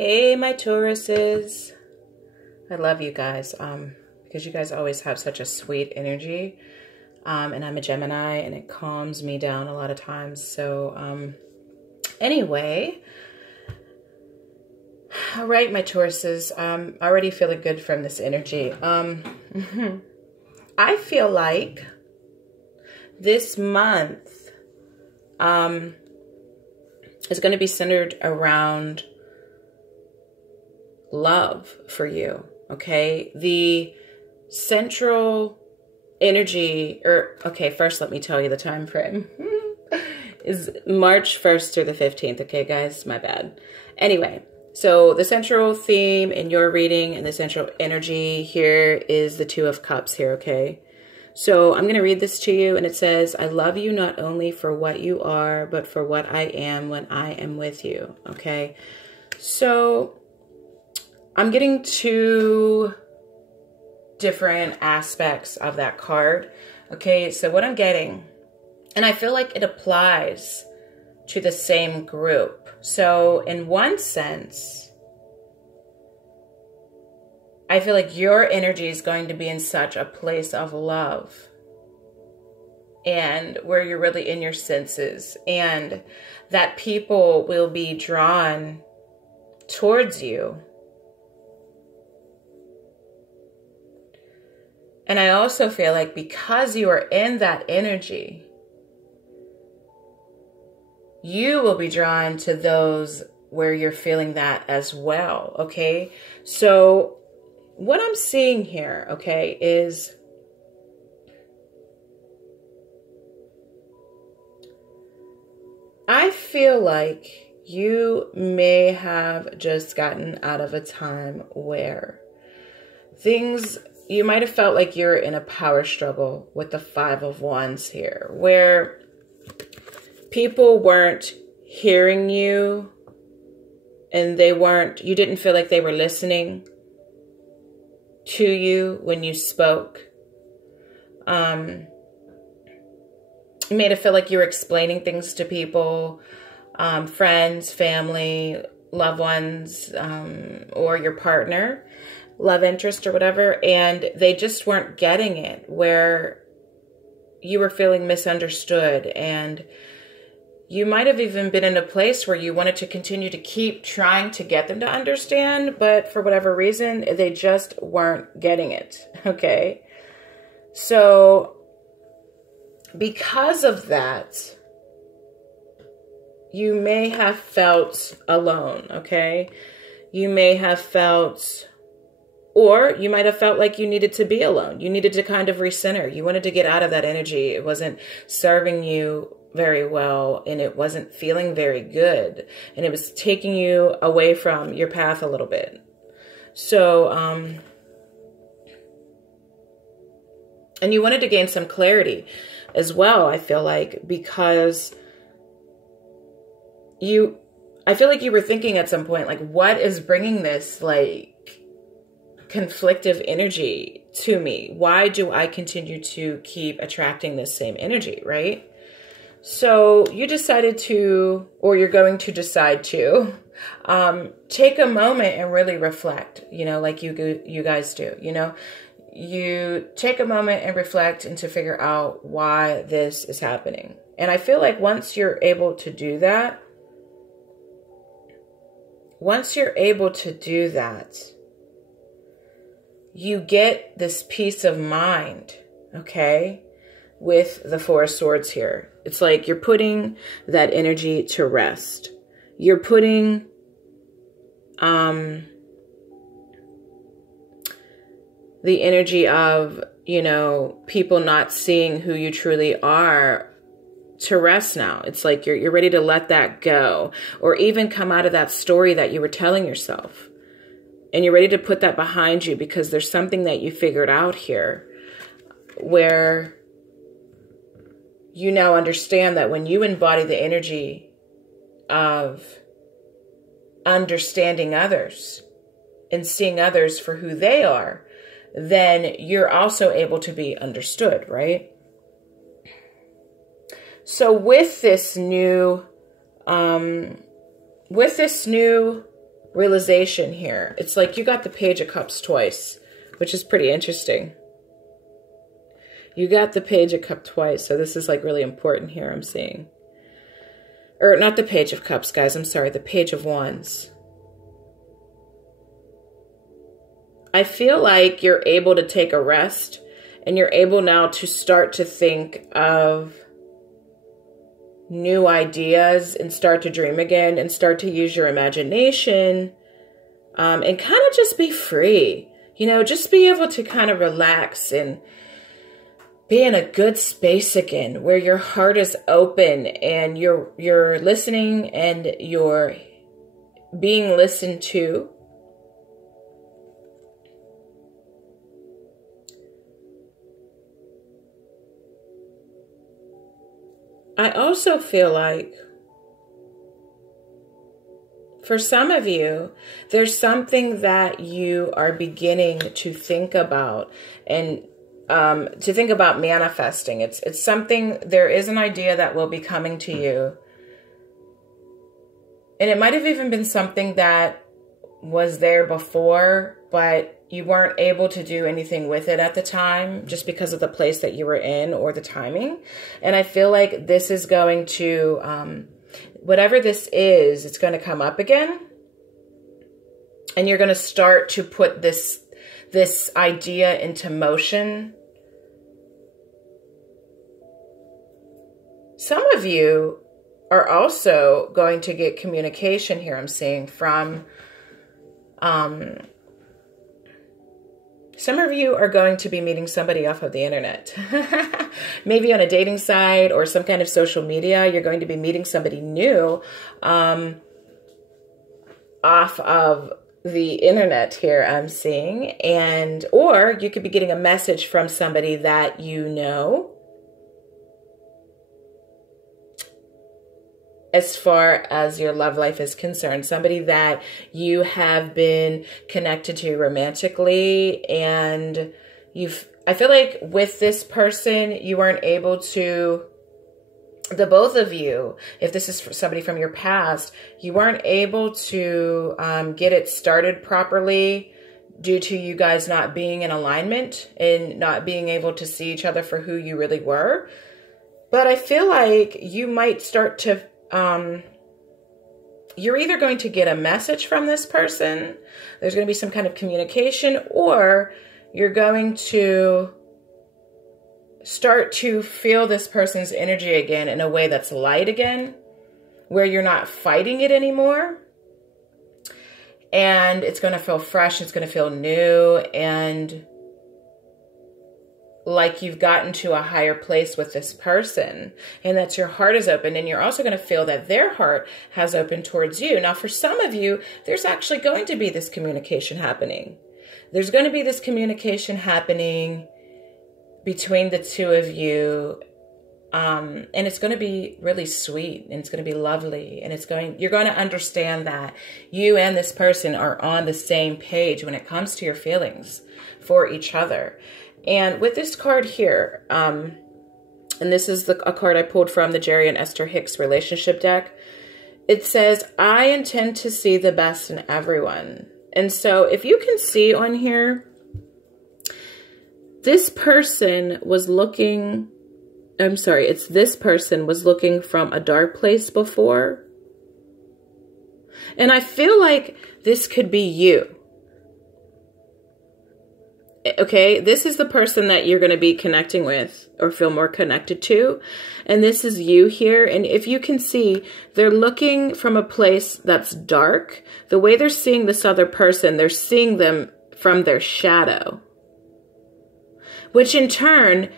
Hey, my Tauruses. I love you guys because you guys always have such a sweet energy. And I'm a Gemini and it calms me down a lot of times. So anyway, all right, my Tauruses, already feeling good from this energy. I feel like this month is going to be centered around love for you, okay? The central energy, okay, first let me tell you the time frame. Is March 1st through the 15th, okay, guys? My bad. Anyway, so the central theme in your reading and the central energy here is the Two of Cups here, okay? So I'm going to read this to you, and it says, I love you not only for what you are, but for what I am when I am with you, okay? So I'm getting two different aspects of that card. Okay, so what I'm getting, and I feel like it applies to the same group. So in one sense, I feel like your energy is going to be in such a place of love and where you're really in your senses, and that people will be drawn towards you. And I also feel like because you are in that energy, you will be drawn to those where you're feeling that as well, okay? So what I'm seeing here, okay, is I feel like you may have just gotten out of a time where you might have felt like you're in a power struggle with the Five of Wands here, where people weren't hearing you and you didn't feel like they were listening to you when you spoke. You made it feel like you were explaining things to people, friends, family, loved ones, or your partner, love interest or whatever, and they just weren't getting it, where you were feeling misunderstood, and you might have even been in a place where you wanted to continue to keep trying to get them to understand, but for whatever reason, they just weren't getting it, okay? So because of that, you may have felt alone, okay? You may have felt, or you might have felt like you needed to be alone. You needed to kind of recenter. You wanted to get out of that energy. It wasn't serving you very well, and it wasn't feeling very good, and it was taking you away from your path a little bit. So, and you wanted to gain some clarity as well, I feel like, because I feel like you were thinking at some point, like, what is bringing this, like, conflictive energy to me? Why do I continue to keep attracting this same energy, right? So you decided to, or you're going to decide to, take a moment and really reflect, you know, like you guys do, you know. You take a moment and reflect and to figure out why this is happening. And I feel like once you're able to do that, you get this peace of mind, okay, with the Four of Swords here. It's like you're putting that energy to rest. You're putting the energy of, you know, people not seeing who you truly are to rest now. It's like you're ready to let that go, or even come out of that story that you were telling yourself. And you're ready to put that behind you because there's something that you figured out here where you now understand that when you embody the energy of understanding others and seeing others for who they are, then you're also able to be understood, right? So with this new realization here. It's like you got the Page of Cups twice, which is pretty interesting. You got the Page of Cups twice, so this is like really important here, I'm seeing. Or not the Page of Cups, guys, I'm sorry, the Page of Wands. I feel like you're able to take a rest, and you're able now to start to think of new ideas and start to dream again and start to use your imagination, and kind of just be free, you know, just be able to kind of relax and be in a good space again where your heart is open and you're listening and you're being listened to. I also feel like for some of you, there's something that you are beginning to think about and to think about manifesting. It's something, there is an idea that will be coming to you. And it might have even been something that was there before, but you weren't able to do anything with it at the time just because of the place that you were in or the timing. And I feel like this is going to, whatever this is, it's going to come up again. And you're going to start to put this idea into motion. Some of you are also going to get communication here, I'm seeing, from some of you are going to be meeting somebody off of the internet. Maybe on a dating site or some kind of social media. You're going to be meeting somebody new off of the internet here, I'm seeing. Or you could be getting a message from somebody that you know. As far as your love life is concerned, somebody that you have been connected to romantically, and I feel like with this person, you weren't able to, the both of you, if this is for somebody from your past, you weren't able to get it started properly due to you guys not being in alignment and not being able to see each other for who you really were. But I feel like you might start to you're either going to get a message from this person, there's going to be some kind of communication, or you're going to start to feel this person's energy again in a way that's light again, where you're not fighting it anymore. And it's going to feel fresh, it's going to feel new, and like you've gotten to a higher place with this person, and that your heart is open, and you're also going to feel that their heart has opened towards you. Now, for some of you, there's actually going to be this communication happening. There's going to be this communication happening between the two of you, and it's going to be really sweet, and it's going to be lovely, and you're going to understand that you and this person are on the same page when it comes to your feelings for each other. And with this card here, and this is a card I pulled from the Jerry and Esther Hicks relationship deck, it says, I intend to see the best in everyone. And so if you can see on here, this person was looking, this person was looking from a dark place before. And I feel like this could be you. Okay, this is the person that you're going to be connecting with or feel more connected to. And this is you here. And if you can see, they're looking from a place that's dark. The way they're seeing this other person, they're seeing them from their shadow. Which in turn,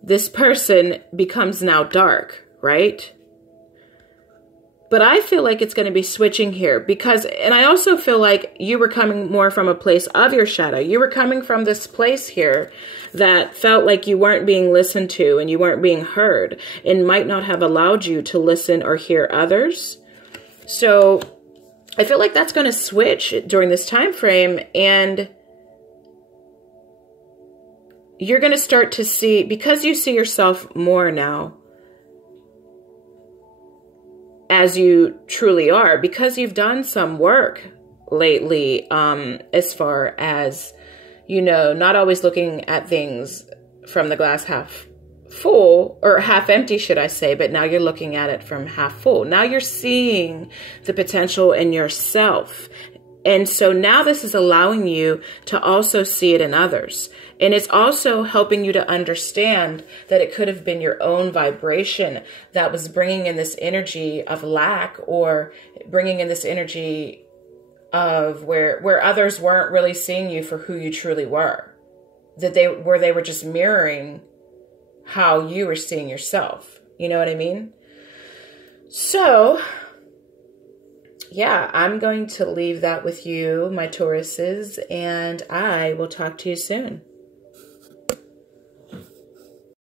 this person becomes now dark, right? But I feel like it's going to be switching here because, and I also feel like you were coming more from a place of your shadow. You were coming from this place here that felt like you weren't being listened to and you weren't being heard and might not have allowed you to listen or hear others. So I feel like that's going to switch during this time frame, and you're going to start to see, because you see yourself more now as you truly are, because you've done some work lately, as far as, you know, not always looking at things from the glass half full, or half empty, should I say, but now you're looking at it from half full. Now you're seeing the potential in yourself. And so now this is allowing you to also see it in others. And it's also helping you to understand that it could have been your own vibration that was bringing in this energy of lack, or bringing in this energy of where others weren't really seeing you for who you truly were. That they were just mirroring how you were seeing yourself. You know what I mean? So, yeah, I'm going to leave that with you, my Tauruses, and I will talk to you soon.